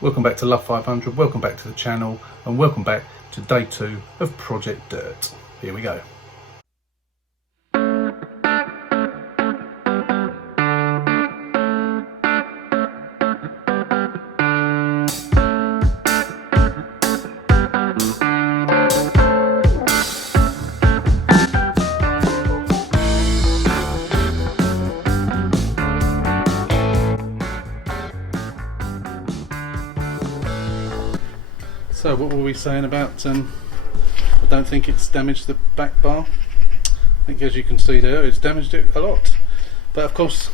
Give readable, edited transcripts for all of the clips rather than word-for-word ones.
Welcome back to Love 500, welcome back to the channel, and welcome back to day 2 of Project Dirt. Here we go. So what were we saying about, I don't think it's damaged the back bar. I think, as you can see there, it's damaged it a lot. But of course,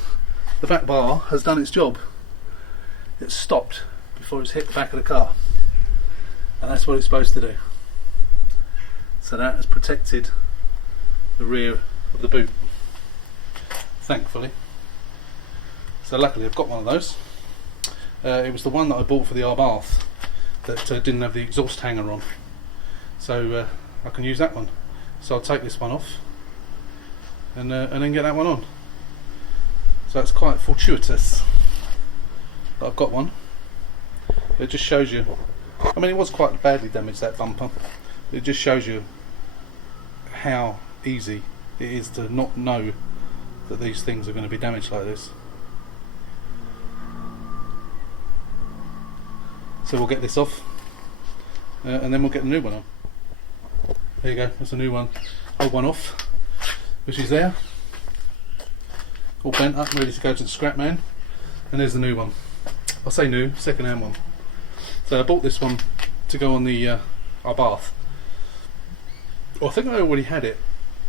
the back bar has done its job. It's stopped before it's hit the back of the car. And that's what it's supposed to do. So that has protected the rear of the boot, thankfully. So luckily I've got one of those. It was the one that I bought for the Abarth that didn't have the exhaust hanger on, so I can use that one. So I'll take this one off and then get that one on. So it's quite fortuitous that I've got one. It just shows you, I mean, it was quite badly damaged, that bumper. It just shows you how easy it is to not know that these things are going to be damaged like this. So we'll get this off and then we'll get the new one on. There you go, that's a new one. Old one off, which is there, all bent up, ready to go to the scrap man. And there's the new one. I'll say new, second hand one. So I bought this one to go on the Abarth. Well, I think I already had it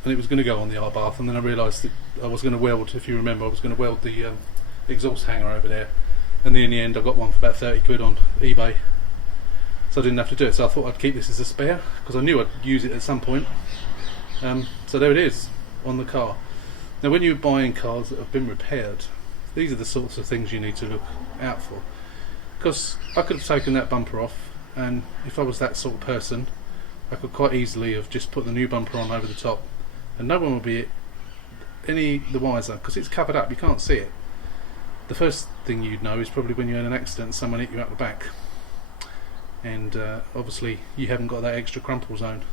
and it was going to go on the Abarth, and then I realised that I was going to weld, if you remember, I was going to weld the exhaust hanger over there. And then in the end I got one for about 30 quid on eBay, so I didn't have to do it. So I thought I'd keep this as a spare, because I knew I'd use it at some point. So there it is on the car. Now when you're buying cars that have been repaired, these are the sorts of things you need to look out for, because I could have taken that bumper off, and if I was that sort of person, I could quite easily have just put the new bumper on over the top and no one would be any the wiser, because it's covered up, you can't see it. The first thing you'd know is probably when you're in an accident and someone hit you out the back, and obviously you haven't got that extra crumple zone,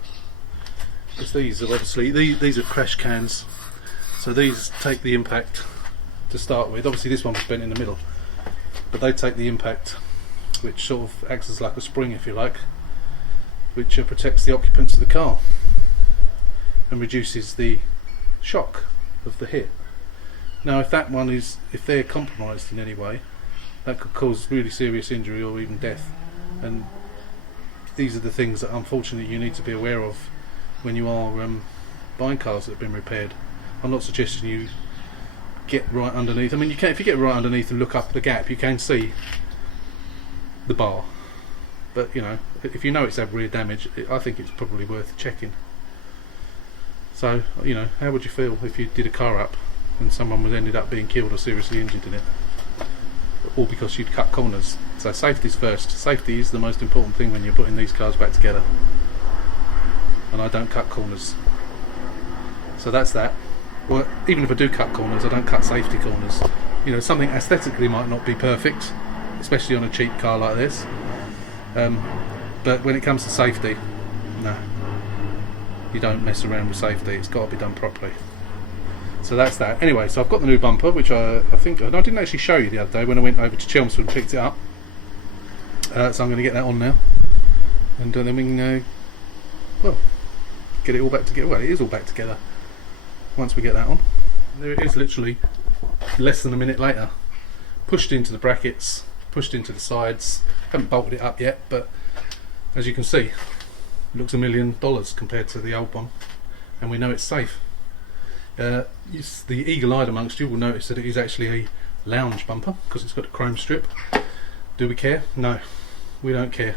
because these are obviously these are crash cans, so these take the impact to start with. Obviously this one was bent in the middle, but they take the impact, which sort of acts as like a spring, if you like, which protects the occupants of the car and reduces the shock of the hit. Now if that one is, if they're compromised in any way, that could cause really serious injury or even death, and these are the things that unfortunately you need to be aware of when you are buying cars that have been repaired. I'm not suggesting you get right underneath. I mean, you can, if you get right underneath and look up the gap, you can see the bar, but you know, if you know it's had rear damage, I think it's probably worth checking. So you know, how would you feel if you did a car up and someone was ended up being killed or seriously injured in it, all because you'd cut corners? So safety's first. Safety is the most important thing when you're putting these cars back together, and I don't cut corners. So that's that. Well, even if I do cut corners, I don't cut safety corners. You know, something aesthetically might not be perfect, especially on a cheap car like this, but when it comes to safety, no, you don't mess around with safety. It's got to be done properly. So that's that. Anyway, so I've got the new bumper, which I think I didn't actually show you the other day when I went over to Chelmsford and picked it up. So I'm going to get that on now, and then we can well, get it all back together. Well, it is all back together once we get that on. And there it is, literally less than a minute later. Pushed into the brackets, pushed into the sides. Haven't bolted it up yet, but as you can see, it looks $1 million compared to the old one, and we know it's safe. The eagle-eyed amongst you will notice that it is actually a lounge bumper, because it's got a chrome strip. Do we care? No, we don't care.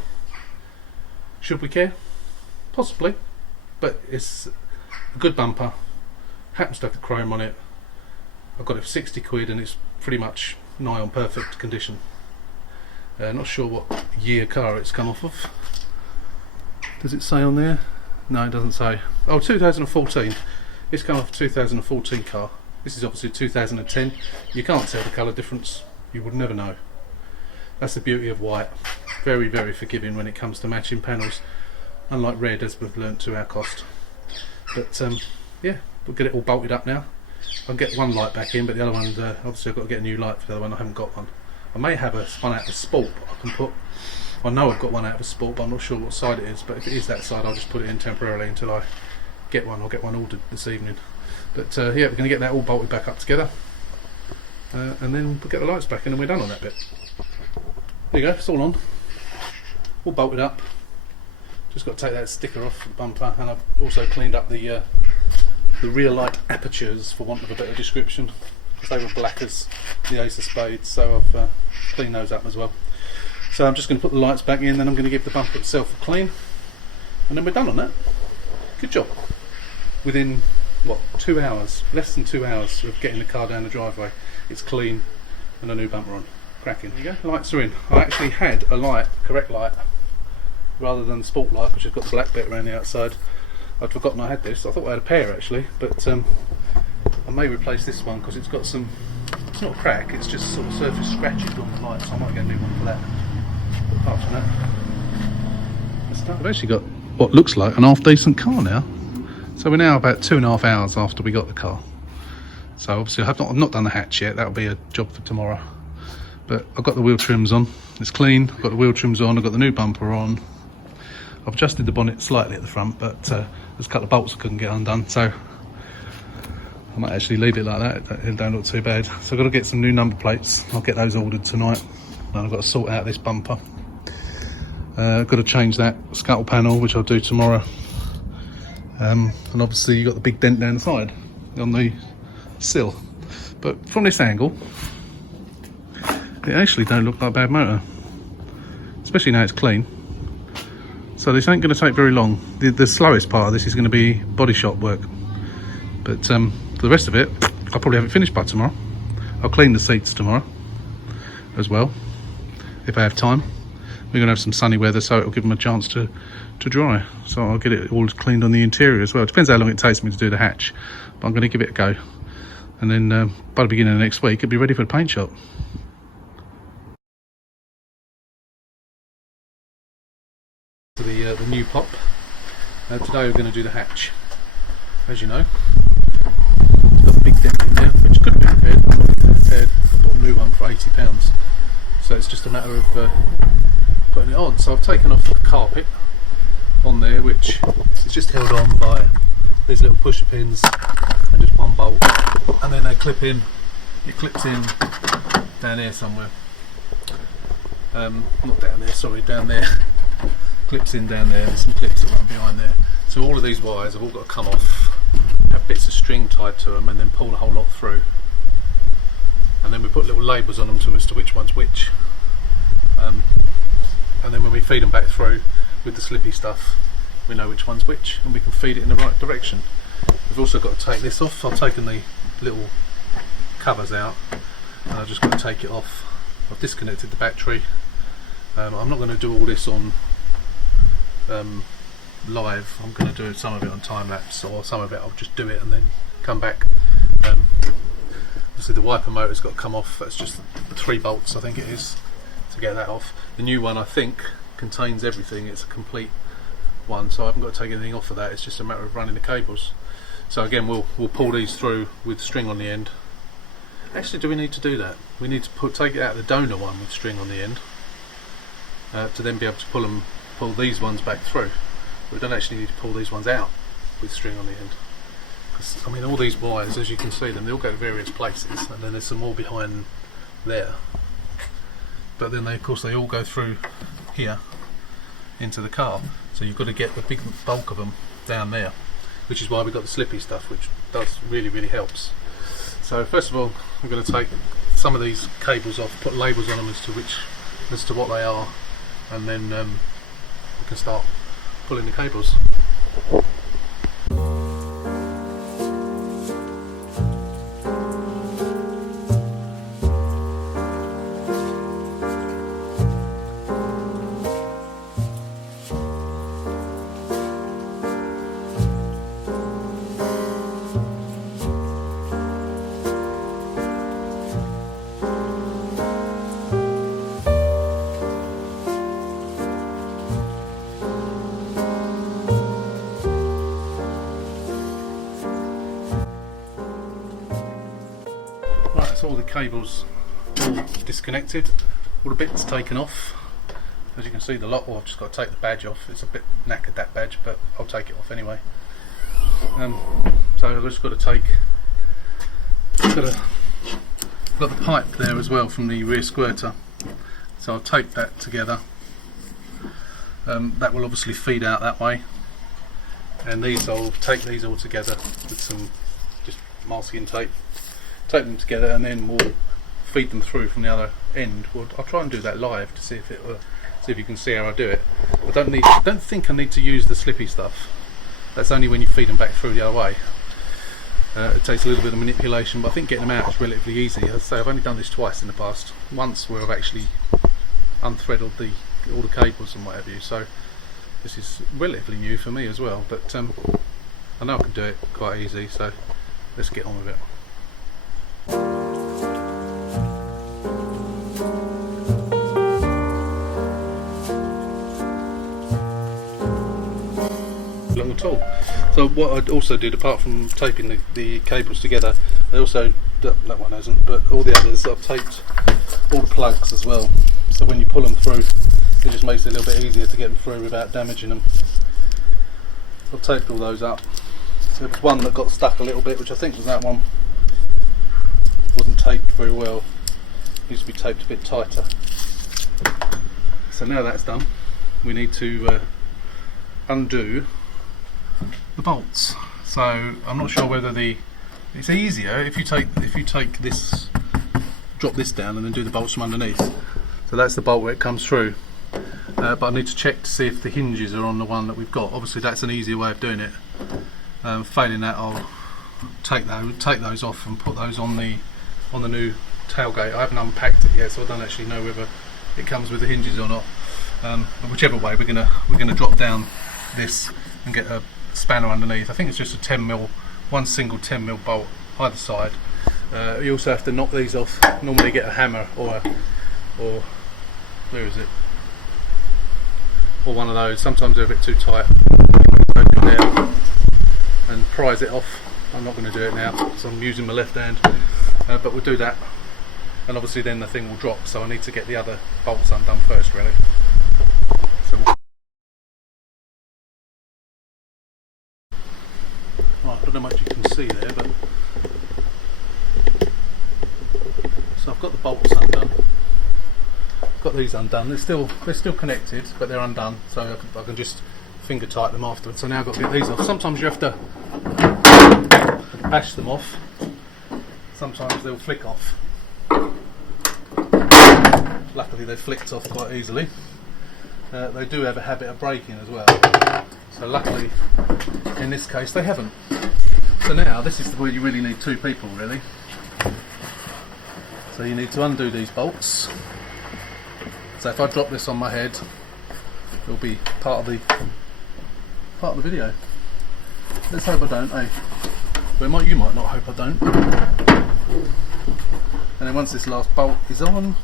Should we care? Possibly, but it's a good bumper. Happens to have the chrome on it. I got it for 60 quid and it's pretty much nigh on perfect condition. Not sure what year car it's come off of. Does it say on there? No, it doesn't say. Oh, 2014. It's come off a 2014 car. This is obviously 2010. You can't tell the colour difference. You would never know. That's the beauty of white. Very, very forgiving when it comes to matching panels, unlike red, as we've learnt to our cost. But yeah, we'll get it all bolted up now. I'll get one light back in, but the other one, obviously I've got to get a new light for the other one. I haven't got one. I may have one out of Sport I can put. I know I've got one out of Sport, but I'm not sure what side it is. But if it is that side, I'll just put it in temporarily until I get one. I'll get one ordered this evening. But yeah, we're going to get that all bolted back up together, and then we'll get the lights back in, and we're done on that bit. There you go, it's all on, all bolted up. Just got to take that sticker off the bumper, and I've also cleaned up the rear light apertures, for want of a better description, because they were black as the ace of spades, so I've cleaned those up as well. So I'm just going to put the lights back in, then I'm going to give the bumper itself a clean, and then we're done on that. Good job. Within, what, 2 hours, less than 2 hours of getting the car down the driveway, it's clean and a new bumper on. Cracking. There you go, lights are in. I actually had a light, correct light, rather than the Sport light, which has got the black bit around the outside. I'd forgotten I had this. I thought I had a pair actually, but I may replace this one because it's got some, it's not a crack, it's just sort of surface scratches on the light, so I might get a new one for that. But apart from that, that's done. I've actually got what looks like an half decent car now. So we're now about 2.5 hours after we got the car. So obviously I've not done the hatch yet, that'll be a job for tomorrow. But I've got the wheel trims on, it's clean, I've got the wheel trims on, I've got the new bumper on. I've adjusted the bonnet slightly at the front, but there's a couple of bolts I couldn't get undone, so I might actually leave it like that. It don't look too bad. So I've got to get some new number plates. I'll get those ordered tonight. And I've got to sort out this bumper. I've got to change that scuttle panel, which I'll do tomorrow. And obviously you've got the big dent down the side on the sill. But from this angle, it actually don't look like a bad motor, especially now it's clean. So this ain't going to take very long. The slowest part of this is going to be body shop work. But the rest of it, I'll probably have it finished by tomorrow. I'll clean the seats tomorrow as well, if I have time. We're going to have some sunny weather, so it'll give them a chance to dry. So I'll get it all cleaned on the interior as well. It depends how long it takes me to do the hatch, but I'm going to give it a go. And then by the beginning of next week, it'll be ready for the paint shop. The new pop. Today we're going to do the hatch. As you know, it's got a big dent in there, which could be repaired. I bought a new one for £80, so it's just a matter of putting it on. So I've taken off the carpet on there, which is just held on by these little pusher pins and just one bolt, and then they clip in. It clips in down here somewhere. Not down there, sorry, down there. Clips in down there, and some clips that run behind there. So all of these wires have all got to come off, have bits of string tied to them, and then pull the whole lot through. And then we put little labels on them as to which one's which. And then when we feed them back through with the slippy stuff, we know which one's which, and we can feed it in the right direction. We've also got to take this off. I've taken the little covers out, and I've just got to take it off. I've disconnected the battery. I'm not going to do all this on live. I'm going to do some of it on time lapse, or some of it I'll just do it and then come back. Obviously the wiper motor's got to come off. That's just 3 bolts I think it is to get that off. The new one I think contains everything. It's a complete one, so I haven't got to take anything off of that. It's just a matter of running the cables. So again, we'll pull these through with string on the end. Actually, do we need to do that? We need to take it out of the donor one with string on the end to then be able to pull these ones back through. We don't actually need to pull these ones out with string on the end, because I mean all these wires, as you can see them, they all go to various places, and then there's some more behind there, but then of course they all go through here into the car, so you've got to get the big bulk of them down there, which is why we've got the slippy stuff, which does really helps. So first of all, I'm going to take some of these cables off, put labels on them as to what they are, and then we can start pulling the cables. the cables all disconnected, all the bits taken off. As you can see, the lot, well, I've just got to take the badge off. It's a bit knackered, that badge, but I'll take it off anyway. So I've just got to take, got the pipe there as well from the rear squirter, so I'll tape that together. That will obviously feed out that way, and these, I'll tape these all together with some just masking tape, tape them together, and then we'll feed them through from the other end. I'll try and do that live to see if you can see how I do it. I don't think I need to use the slippy stuff. That's only when you feed them back through the other way. It takes a little bit of manipulation, but I think getting them out is relatively easy. As I say, I've only done this twice in the past. Once where I've actually unthreaded all the cables and what have you, so this is relatively new for me as well, but I know I can do it quite easy, so let's get on with it. Long at all. So what I also did, apart from taping the cables together, I also, that one hasn't, but all the others, I've taped all the plugs as well, so when you pull them through it just makes it a little bit easier to get them through without damaging them. I've taped all those up. So there was one that got stuck a little bit, which I think was that one. Wasn't taped very well. It needs to be taped a bit tighter. So now that's done, we need to undo the bolts. So I'm not sure whether it's easier if you take this, drop this down and then do the bolts from underneath. So that's the bolt where it comes through. But I need to check to see if the hinges are on the one that we've got. Obviously that's an easier way of doing it. Failing that, I'll take those off and put those on the new tailgate. I haven't unpacked it yet, so I don't actually know whether it comes with the hinges or not. But whichever way, we're gonna drop down this and get a spanner underneath. I think it's just a 10mm, one single 10mm bolt either side. You also have to knock these off. Normally get a hammer or where is it? Or one of those. Sometimes they're a bit too tight. There and prise it off. I'm not going to do it now because I'm using my left hand, but we'll do that, and obviously then the thing will drop, so I need to get the other bolts undone first really. So I don't know how much you can see there, but so I've got the bolts undone. Got these undone. They're still connected, but they're undone, so I can just finger tighten them afterwards. So now I've got to get these off. Sometimes you have to bash them off. Sometimes they'll flick off. Luckily they flicked off quite easily. They do have a habit of breaking as well. So luckily, in this case, they haven't. So now this is where you really need two people really. So you need to undo these bolts. So if I drop this on my head, it'll be part of the video. Let's hope I don't, eh? But you might not hope I don't. And then once this last bolt is undone,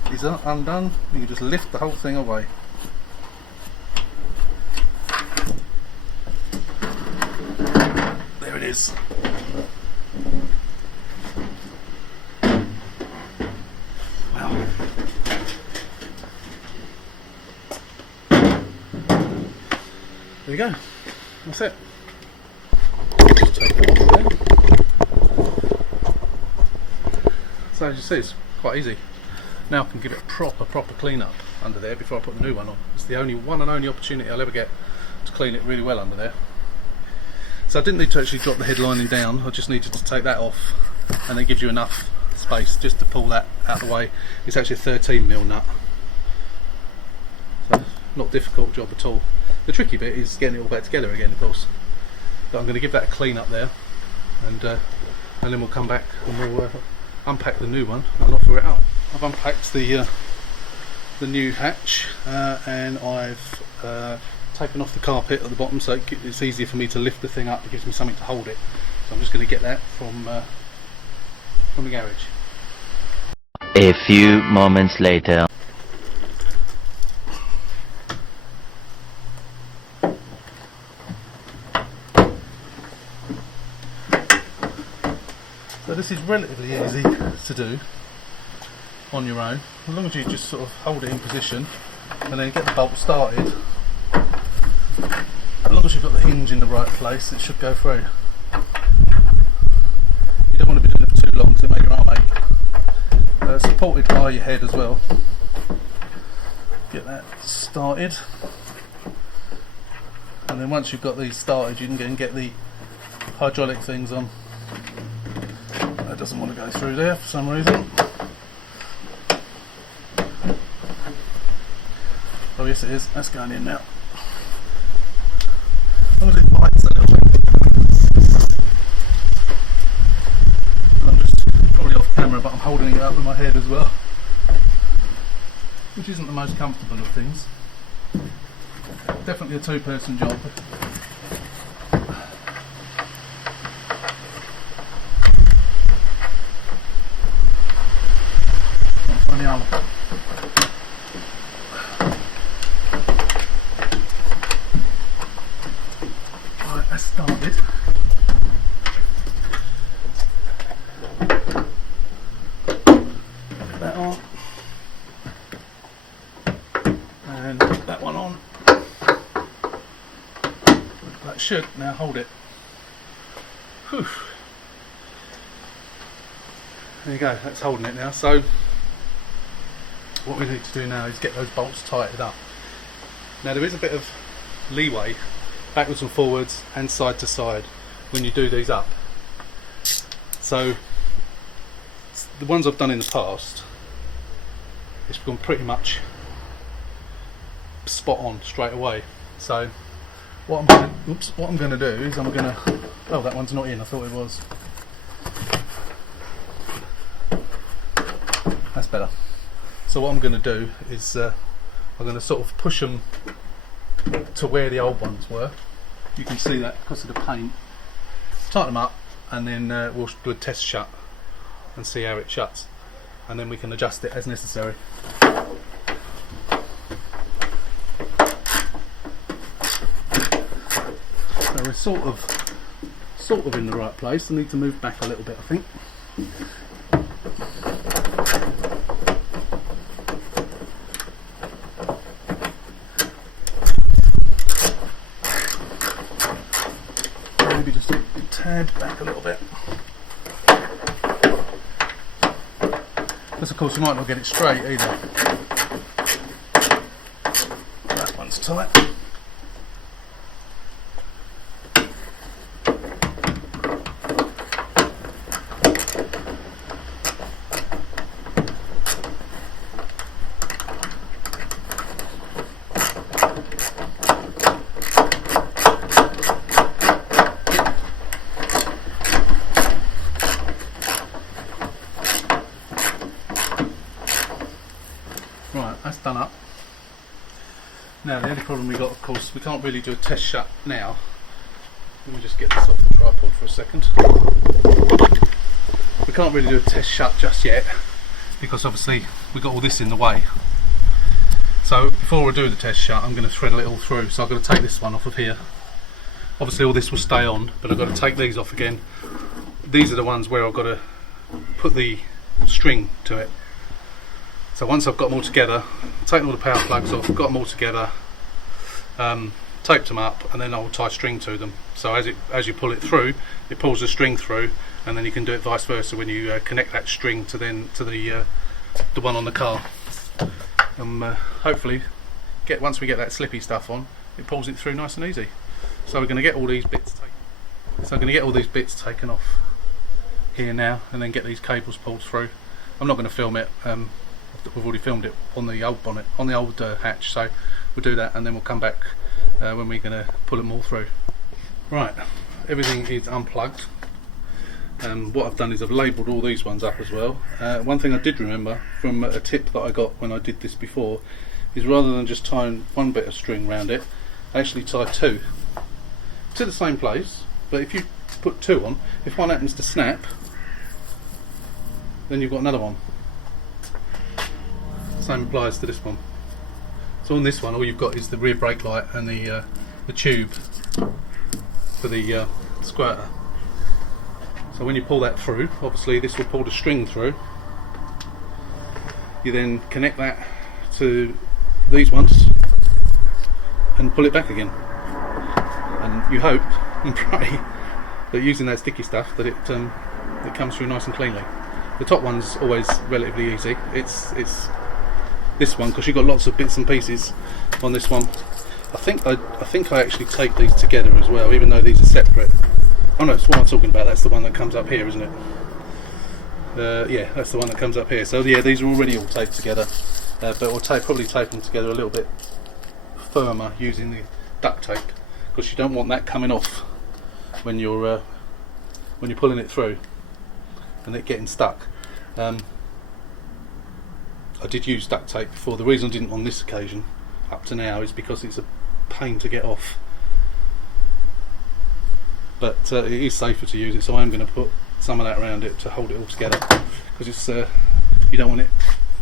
you can just lift the whole thing away. There it is. Wow. There you go. That's it. Just take it off there. So as you see, it's quite easy. Now I can give it a proper clean up under there before I put the new one on. It's the only one and only opportunity I'll ever get to clean it really well under there. So I didn't need to actually drop the head lining down, I just needed to take that off, and it gives you enough space just to pull that out of the way. It's actually a 13mm nut. So not a difficult job at all. The tricky bit is getting it all back together again, of course. But I'm going to give that a clean up there, and then we'll come back and we'll unpack the new one and offer it out. I've unpacked the new hatch, and I've taken off the carpet at the bottom, so it's easier for me to lift the thing up. It gives me something to hold it. So I'm just going to get that from the garage. A few moments later. So this is relatively easy to do. on your own, as long as you just sort of hold it in position and then get the bolt started. As long as you've got the hinge in the right place, it should go through. You don't want to be doing it for too long because it'll make your arm ache. Supported by your head as well. Get that started, and then once you've got these started, you can go and get the hydraulic things on. That doesn't want to go through there for some reason. Oh yes it is, that's going in now. As long as it bites a little bit. And I'm just probably off camera, but I'm holding it up with my head as well, which isn't the most comfortable of things. Definitely a two-person job. Not funny how. Right, that's started. Put that on. And put that one on. That should now hold it. Whew. There you go, that's holding it now. So what we need to do now is get those bolts tightened up. Now there is a bit of leeway backwards and forwards and side to side when you do these up. So the ones I've done in the past, it's gone pretty much spot on straight away. So what I'm going to do is I'm going to, oh that one's not in, I thought it was. That's better. So what I'm going to do is I'm going to sort of push them to where the old ones were. You can see that because of the paint. Tighten them up and then we'll do a test shut and see how it shuts, and then we can adjust it as necessary. So we're sort of in the right place. I need to move back a little bit, I think. Maybe just a tad back a little bit. Because of course you might not get it straight either. That one's tight. Right, that's done up. Now the only problem we got, of course, we can't really do a test shut now. Let me just get this off the tripod for a second. We can't really do a test shut just yet because obviously we got all this in the way. So before I do the test shut, I'm going to thread it all through. So I've got to take this one off of here. Obviously all this will stay on, but I've got to take these off again. These are the ones where I've got to put the string to it. So once I've got them all together, taken all the power plugs off, got them all together, taped them up, and then I'll tie string to them. So as you pull it through, it pulls the string through, and then you can do it vice versa when you connect that string to the one on the car. Hopefully, once we get that slippy stuff on, it pulls it through nice and easy. So we're going to get all these bits taken off here now, and then get these cables pulled through. I'm not going to film it. We've already filmed it on the old bonnet, on the old hatch, so we'll do that and then we'll come back when we're going to pull them all through. Right, everything is unplugged. What I've done is I've labelled all these ones up as well. One thing I did remember from a tip that I got when I did this before is rather than just tying one bit of string around it, I actually tie two to the same place, but if you put two on, if one happens to snap, then you've got another one. Same applies to this one. So on this one, all you've got is the rear brake light and the tube for the squirter. So when you pull that through, obviously this will pull the string through, you then connect that to these ones and pull it back again, and you hope and pray that using that sticky stuff that it comes through nice and cleanly. The top one's always relatively easy. It's this one, because you've got lots of bits and pieces on this one. I think I actually tape these together as well, even though these are separate. Oh no, it's what I'm talking about. That's the one that comes up here, isn't it? Yeah, that's the one that comes up here. So yeah, these are already all taped together, but we'll probably tape them together a little bit firmer using the duct tape, because you don't want that coming off when you're pulling it through and it getting stuck. I did use duct tape before. The reason I didn't on this occasion up to now is because it's a pain to get off, but it is safer to use it, so I'm going to put some of that around it to hold it all together, because it's you don't want it,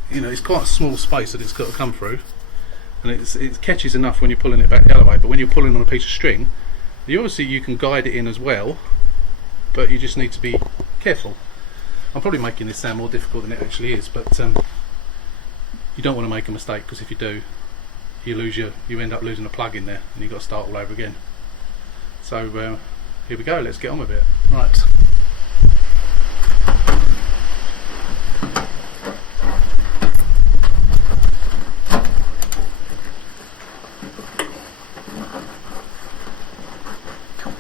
you know, it's quite a small space that it's got to come through, and it catches enough when you're pulling it back the other way. But when you're pulling on a piece of string, you can guide it in as well, but you just need to be careful. I'm probably making this sound more difficult than it actually is, but you don't want to make a mistake, because if you do, you end up losing a plug in there, and you've got to start all over again. So here we go, let's get on with it. Right.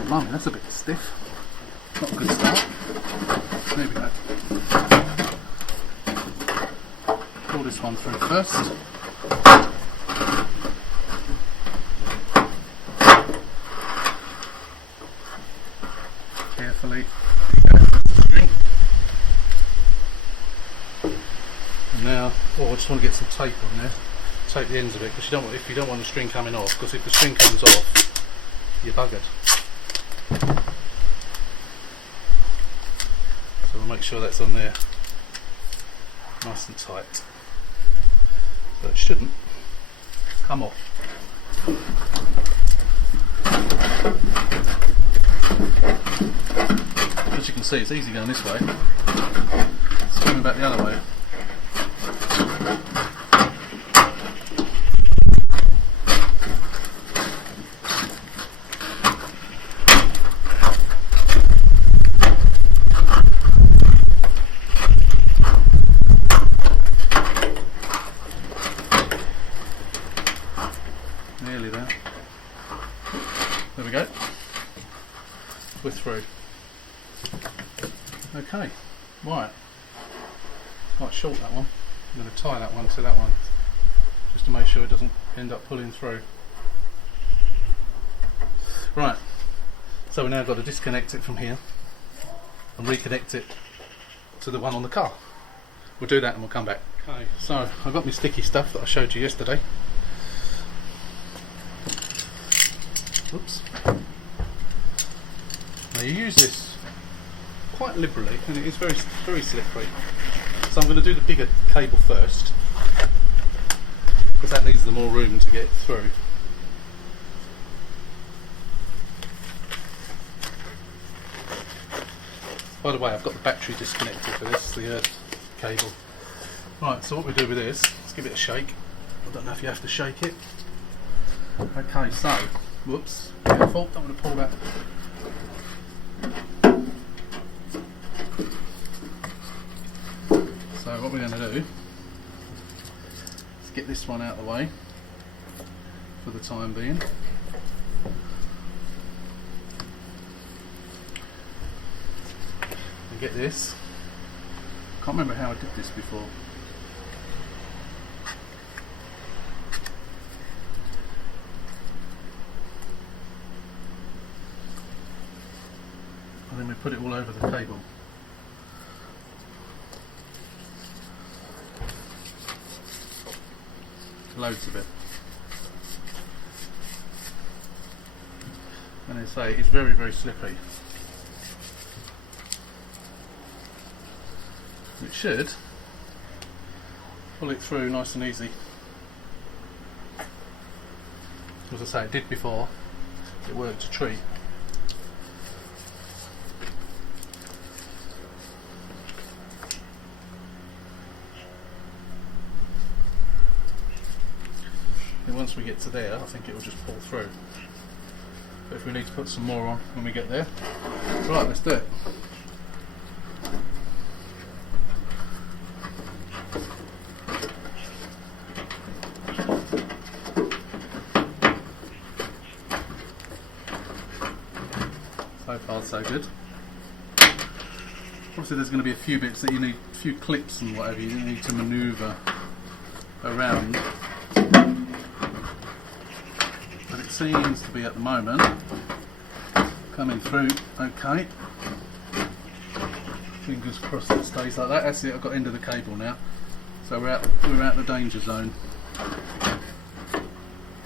Blimey, that's a bit stiff. Not a good start. There we go. Pull this one through first. Carefully. There you go. That's the string. And now, I just want to get some tape on there. Tape the ends of it, because if you don't want the string coming off, because if the string comes off, you're buggered. So we'll make sure that's on there nice and tight, so it shouldn't come off. As you can see, it's easy going this way, it's coming back the other way. Nearly there. There we go. We're through. Okay, right. It's quite short, that one. I'm going to tie that one to that one, just to make sure it doesn't end up pulling through. Right, so we've now got to disconnect it from here and reconnect it to the one on the car. We'll do that and we'll come back. Okay, so I've got my sticky stuff that I showed you yesterday. Oops. Now you use this quite liberally, and it is very, very slippery. So I'm going to do the bigger cable first, because that needs the more room to get through. By the way, I've got the battery disconnected for this, the earth cable. Right, so what we do with this, let's give it a shake. I don't know if you have to shake it. Okay, so, whoops, careful, don't want to pull that. So what we're going to do is get this one out of the way for the time being. And get this. Can't remember how I did this before. And then we put it all over the cable. Loads of it. And I say it's very, very slippery. It should pull it through nice and easy. As I say, it did before. It worked a treat. once we get to there, I think it will just pull through. But if we need to put some more on when we get there, right, let's do it. So far so good. Obviously there's going to be a few bits that you need, a few clips and whatever you need to manoeuvre around. But it seems to be at the moment coming through okay. Fingers crossed it stays like that. That's it, I've got end of the cable now. So we're out the danger zone.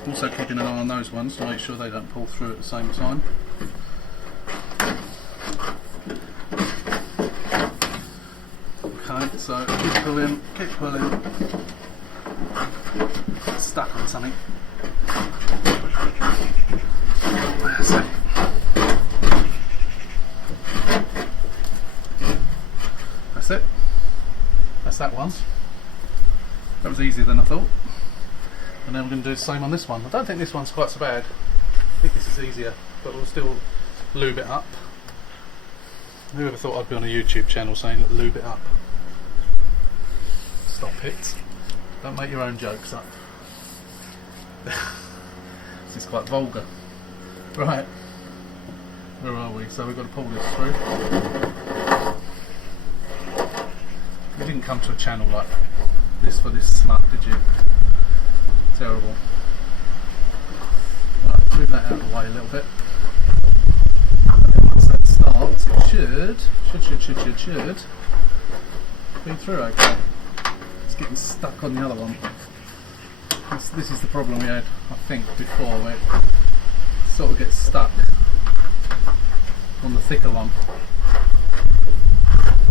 Also keeping an eye on those ones to make sure they don't pull through at the same time. Okay, so keep pulling, keep pulling. Got stuck on something. That's it. That's it. That's that one. That was easier than I thought. And then we're going to do the same on this one. I don't think this one's quite so bad. I think this is easier, but we'll still lube it up. Whoever thought I'd be on a YouTube channel saying lube it up? Stop it. Don't make your own jokes up. This is quite vulgar. Right. Where are we? So we've got to pull this through. You didn't come to a channel like this for this smut, did you? Terrible. Right, move that out of the way a little bit. And then once that starts, it should be through okay. It's getting stuck on the other one. This is the problem we had, I think, before, where it sort of gets stuck on the thicker one.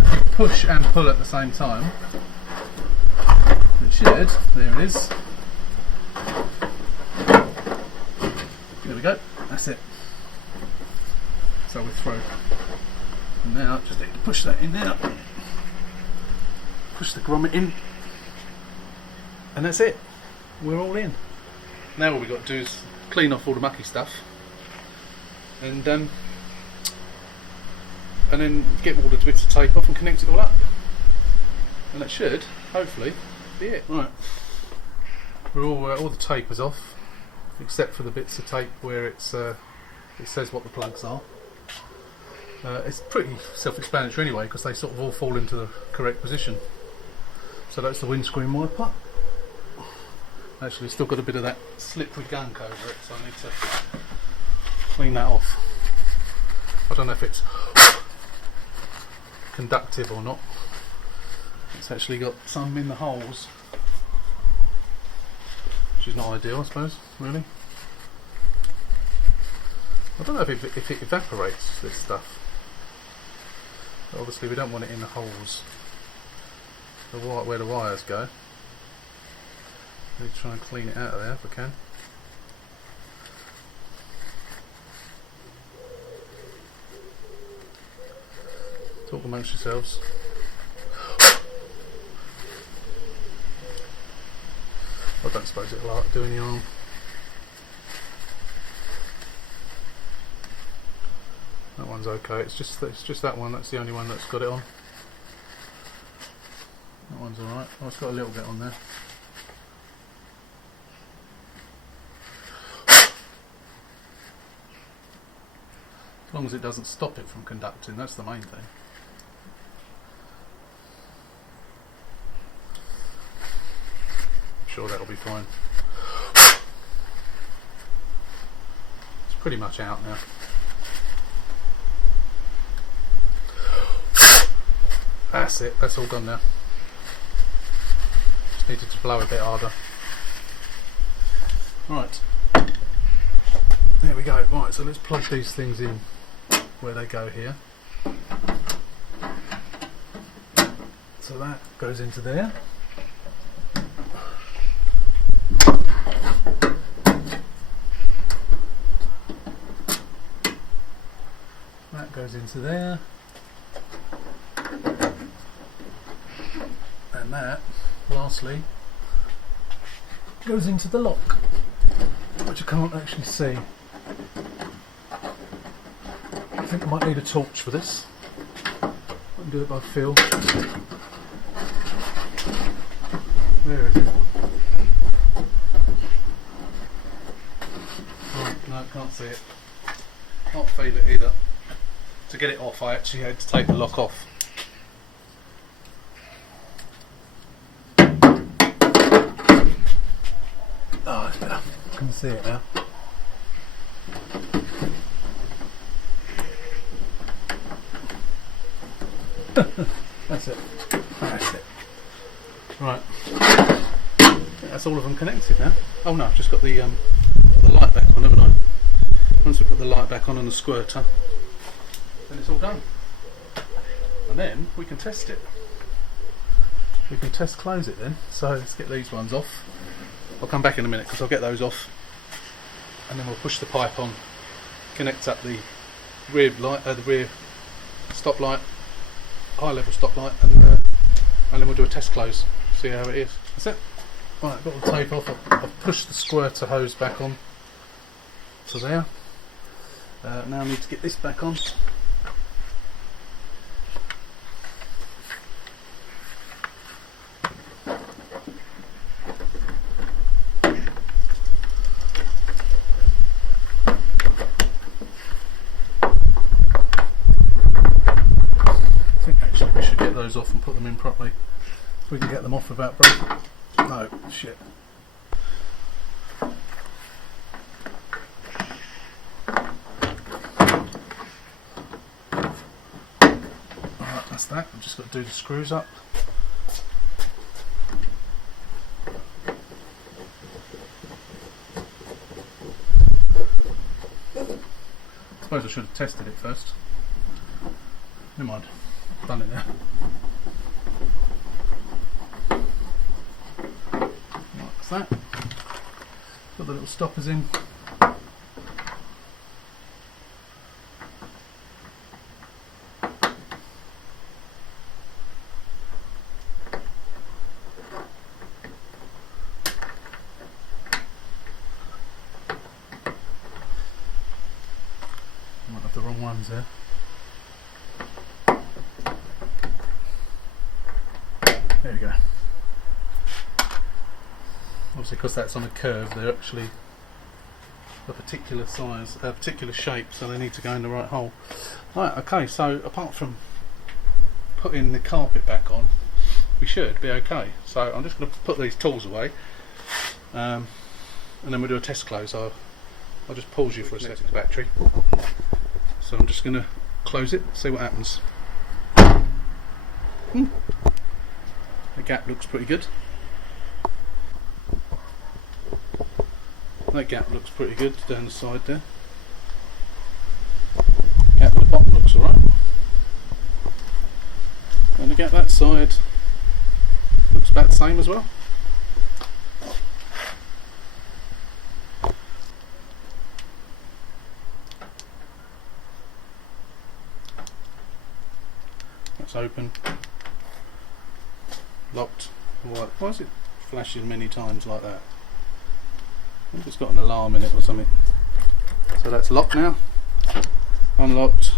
If you push and pull at the same time, it should, there it is. There we go, that's it. So we're through. And now just need to push that in there. Push the grommet in. And that's it. We're all in. Now all we've got to do is clean off all the mucky stuff. And then get all the bits of tape off and connect it all up. And that should, hopefully, be it. Right. We're all the tape is off, except for the bits of tape where it says what the plugs are. It's pretty self-explanatory anyway, because they sort of all fall into the correct position. So that's the windscreen wiper. Actually, still got a bit of that slippery gunk over it, so I need to clean that off. I don't know if it's conductive or not. It's actually got some in the holes, which is not ideal, I suppose, really. I don't know if it evaporates, this stuff. But obviously we don't want it in the holes where the wires go. Let me try and clean it out of there if I can. Talk amongst yourselves. I don't suppose it'll do any harm. That one's okay. It's just that one. That's the only one that's got it on. That one's alright. Oh, it's got a little bit on there. As long as it doesn't stop it from conducting, that's the main thing. I'm sure that'll be fine. It's pretty much out now. That's it, that's all gone now. Just needed to blow a bit harder. Right. There we go. Right, so let's plug these things in where they go here. So that goes into there. That goes into there. And that, lastly, goes into the lock. which I can't actually see. I think I might need a torch for this. I can do it by feel. Where is it? Oh, no, can't see it. Can't feel it either. To get it off, I actually had to take the lock off. Oh, it's better. I can see it now. That's it. That's it. Right. I think that's all of them connected now. Oh no, I've just got the light back on, haven't I? Once we put the light back on and the squirter, then it's all done. And then we can test it. We can test close it then. So let's get these ones off. I'll come back in a minute because I'll get those off. And then we'll push the pipe on, connect up the rear light, the rear stop light, high level stop light, and then we'll do a test close, see how it is. That's it. Right, I've got the tape off. I've pushed the squirter hose back on to there. Now I need to get this back on. Those off and put them in properly. We can get them off without breaking. No, shit. Alright, that's that. I've just got to do the screws up. I suppose I should have tested it first. Never mind. Done it now. Like that. Put the little stoppers in. Might have the wrong ones there. There we go. Obviously, because that's on a curve, they're actually a particular size, a particular shape, so they need to go in the right hole. Right, okay, so apart from putting the carpet back on, we should be okay. So I'm just going to put these tools away, and then we'll do a test close. I'll just pause you for a second, the battery. So I'm just going to close it, see what happens. The gap looks pretty good. That gap looks pretty good down the side there. Gap at the bottom looks alright. And the gap that side looks about the same as well. That's open. Locked. Why is it flashing many times like that? I think it's got an alarm in it or something. So that's locked now. Unlocked.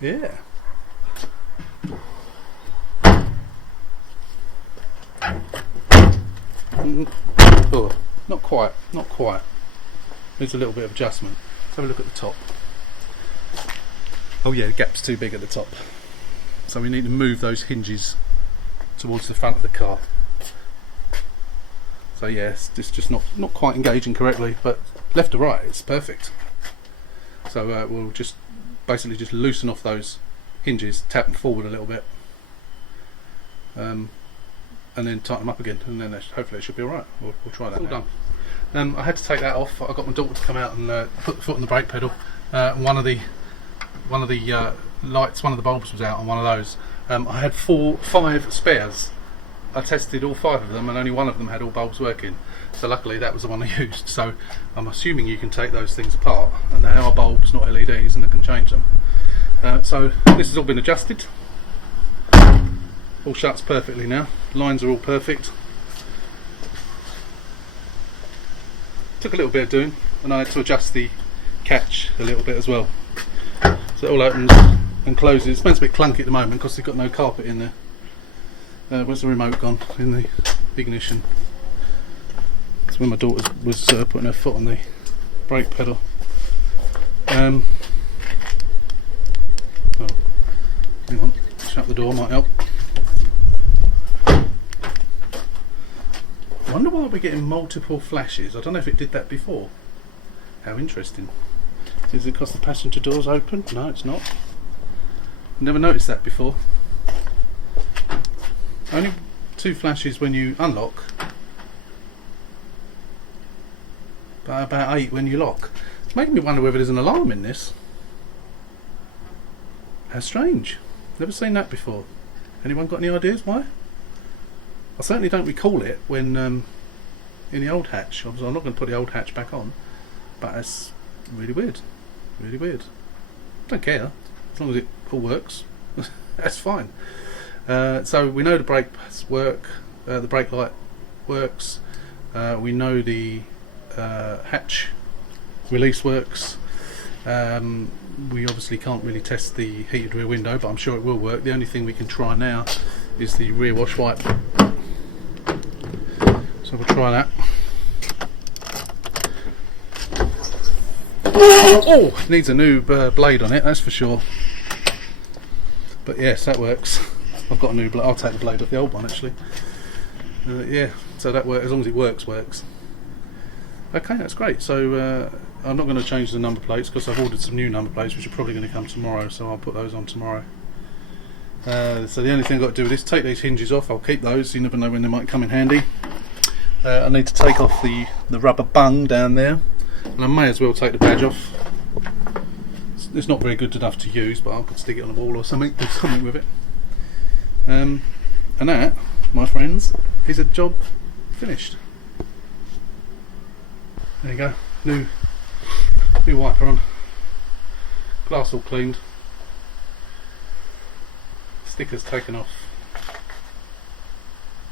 Yeah. Oh, not quite, not quite. There's a little bit of adjustment. Let's have a look at the top. Oh yeah, the gap's too big at the top. So we need to move those hinges towards the front of the car. So yes, it's just not quite engaging correctly, but left to right, it's perfect. So we'll just basically just loosen off those hinges, tap them forward a little bit, and then tighten them up again, and then hopefully it should be alright. We'll try that. All done. I had to take that off. I got my daughter to come out and put the foot on the brake pedal. One of the lights, one of the bulbs was out on one of those. I had 5 spares. I tested all 5 of them and only one of them had all bulbs working. So luckily that was the one I used. So I'm assuming you can take those things apart, and they are bulbs, not LEDs, and I can change them. So this has all been adjusted. All shuts perfectly now. Lines are all perfect. took a little bit of doing, and I had to adjust the catch a little bit as well. So it all opens and closes. It smells a bit clunky at the moment because they've got no carpet in there. Where's the remote gone? In the ignition. That's when my daughter was putting her foot on the brake pedal. Oh, hang on, shut the door, might help. I wonder why we're getting multiple flashes. I don't know if it did that before. How interesting. Is it because the passenger door's open? No, it's not. Never noticed that before. Only 2 flashes when you unlock, but about 8 when you lock. It's making me wonder whether there's an alarm in this. How strange. Never seen that before. Anyone got any ideas why? I certainly don't recall it when in the old hatch. I'm not going to put the old hatch back on, but it's really weird. Really weird. Don't care, as long as it all works. That's fine. So we know the brakes work, the brake light works, we know the hatch release works. We obviously can't really test the heated rear window, but I'm sure it will work. The only thing we can try now is the rear wash wipe. So we'll try that. Oh, needs a new blade on it, that's for sure. But yes, that works. I've got a new blade. I'll take the blade off the old one actually. Yeah, so that works. As long as it works. Okay, that's great. So I'm not going to change the number plates because I've ordered some new number plates which are probably going to come tomorrow, so I'll put those on tomorrow. So the only thing I've got to do with this, take these hinges off. I'll keep those, you never know when they might come in handy. I need to take off the rubber bung down there, and I may as well take the badge off. It's not very good enough to use, but I could stick it on a wall or something, do something with it. And that, my friends, is a job finished. There you go, new wiper on, glass all cleaned, stickers taken off.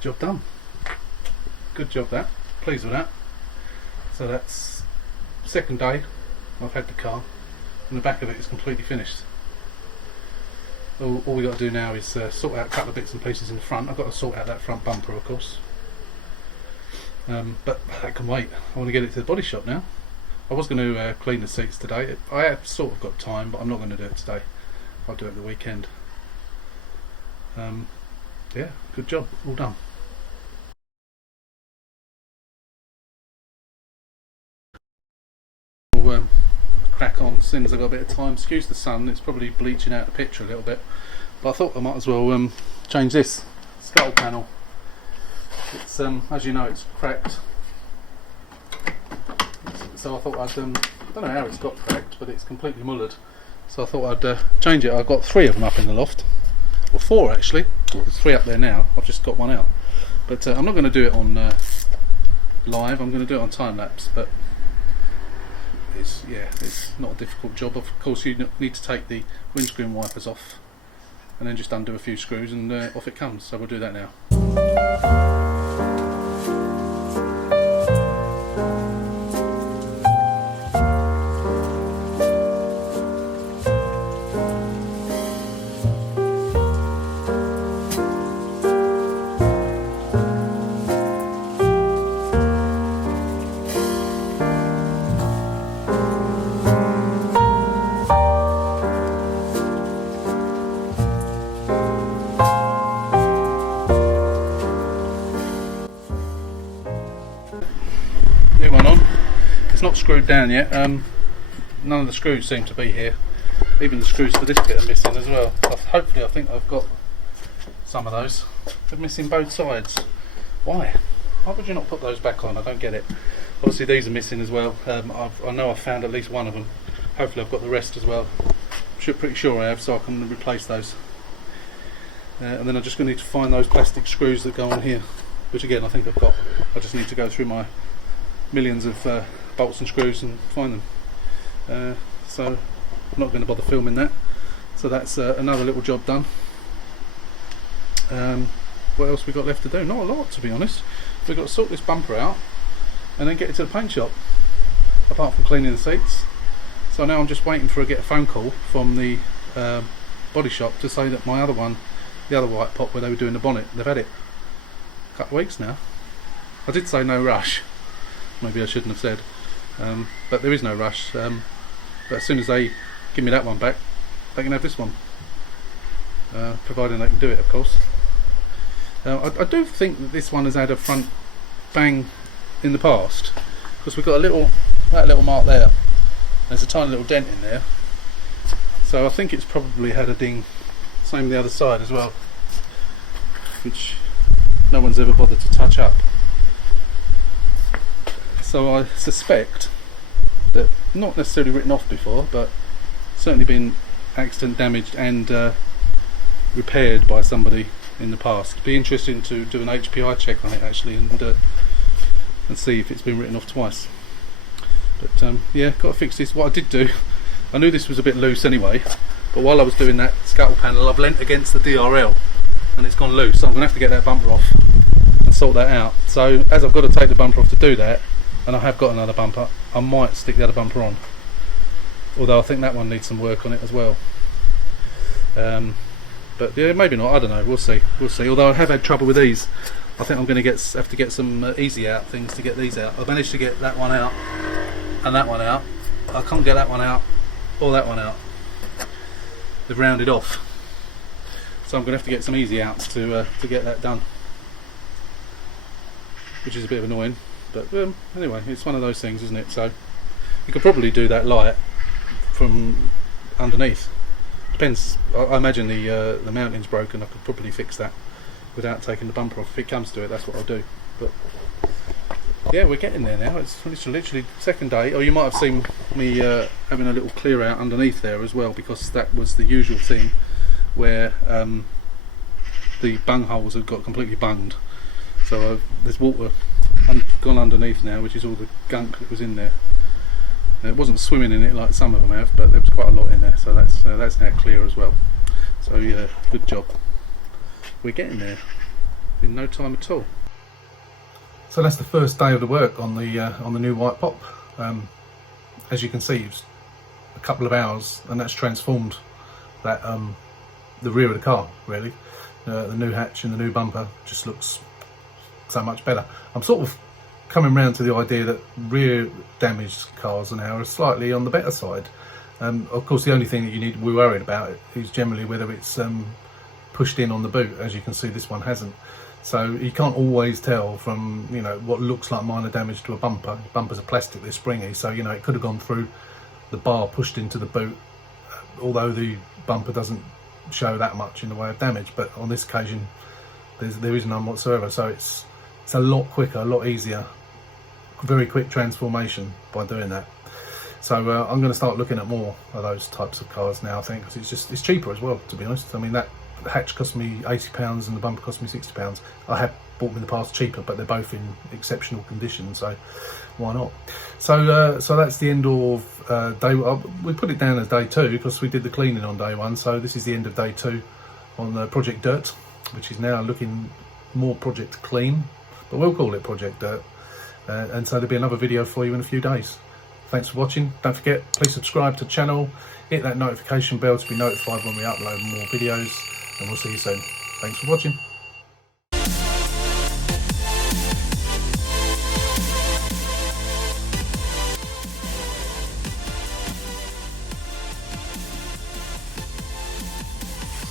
Job done. Good job that. Pleased with that. So that's second day I've had the car, and the back of it is completely finished. All we got to do now is sort out a couple of bits and pieces in the front. I've got to sort out that front bumper, of course. But that can wait. I want to get it to the body shop now. I was going to clean the seats today. I have sort of got time, but I'm not going to do it today. I'll do it the weekend. Yeah, good job. All done. We'll crack on as soon as I've got a bit of time. Excuse the sun, it's probably bleaching out the picture a little bit, but I thought I might as well change this scuttle panel. It's as you know, it's cracked, so I thought I'd I don't know how it's got cracked, but it's completely mullered, so I thought I'd change it. I've got 3 of them up in the loft, or 4 actually. Well, there's 3 up there now, I've just got one out, but I'm not going to do it on live. I'm going to do it on time lapse, but it's not a difficult job. Of course, you need to take the windscreen wipers off and then just undo a few screws, and off it comes. So we'll do that now. New one on. It's not screwed down yet. None of the screws seem to be here. Even the screws for this bit are missing as well. Hopefully I think I've got some of those. They're missing both sides. Why? Why would you not put those back on? I don't get it. Obviously these are missing as well. I know I've found at least one of them. Hopefully I've got the rest as well. Pretty sure I have, so I can replace those. And then I'm just going to need to find those plastic screws that go on here, which again I think I've got. I just need to go through my millions of bolts and screws and find them. So I'm not going to bother filming that. So that's another little job done. What else we got left to do? Not a lot, to be honest. We've got to sort this bumper out and then get it to the paint shop. apart from cleaning the seats. So now I'm just waiting for get a phone call from the body shop to say that my other one, the other white pop where they were doing the bonnet, they've had it a couple of weeks now. I did say no rush, maybe I shouldn't have said, but there is no rush. But as soon as they give me that one back, they can have this one, providing they can do it, of course. I do think that this one has had a front bang in the past, because we've got that little mark there. There's a tiny little dent in there, so I think it's probably had a ding. Same the other side as well, which no one's ever bothered to touch up. So I suspect that, not necessarily written off before, but certainly been accident damaged and repaired by somebody in the past. It'd be interesting to do an HPI check on it actually, and see if it's been written off twice. But yeah, got to fix this. What I did do, I knew this was a bit loose anyway, but while I was doing that scuttle panel, I've leant against the DRL and it's gone loose, so I'm going to have to get that bumper off and sort that out. So as I've got to take the bumper off to do that, and I have got another bumper, I might stick the other bumper on, although I think that one needs some work on it as well. But yeah, maybe not, I don't know, we'll see. Although I have had trouble with these. I think I'm going to have to get some easy out things to get these out. I've managed to get that one out and that one out. I can't get that one out or that one out. They've rounded off, so I'm going to have to get some easy outs to get that done, which is a bit of annoying. But anyway, it's one of those things, isn't it? So you could probably do that light from underneath. Depends. I imagine the mounting's broken. I could probably fix that without taking the bumper off. If it comes to it, that's what I'll do. But yeah, we're getting there now. It's literally second day. Or you might have seen me having a little clear out underneath there as well, because that was the usual thing where the bung holes have got completely bunged. So there's water gone underneath now, which is all the gunk that was in there. It wasn't swimming in it like some of them have, but there was quite a lot in there. So that's now clear as well. So yeah, good job. We're getting there in no time at all. So that's the first day of the work on the new white pop. As you can see, it's a couple of hours, and that's transformed that the rear of the car really. The new hatch and the new bumper just looks so much better. I'm sort of coming round to the idea that rear damaged cars now are slightly on the better side. Of course, the only thing that you need to be worried about is generally whether it's pushed in on the boot. As you can see, this one hasn't. So you can't always tell from, you know, what looks like minor damage to a bumper. Bumpers are plastic, they're springy, so you know it could have gone through the bar, pushed into the boot, although the bumper doesn't show that much in the way of damage. But on this occasion there is none whatsoever, so it's a lot quicker, a lot easier, very quick transformation by doing that. So I'm going to start looking at more of those types of cars now, I think, because it's cheaper as well, to be honest. I mean, that hatch cost me £80 and the bumper cost me £60. I have bought them in the past cheaper, but they're both in exceptional condition, so why not? So that's the end of day. We put it down as day 2 because we did the cleaning on day 1. So this is the end of day 2 on Project Dirt, which is now looking more Project Clean, but we'll call it Project Dirt. And so there'll be another video for you in a few days. Thanks for watching. Don't forget, please subscribe to the channel, hit that notification bell to be notified when we upload more videos, and we'll see you soon. Thanks for watching.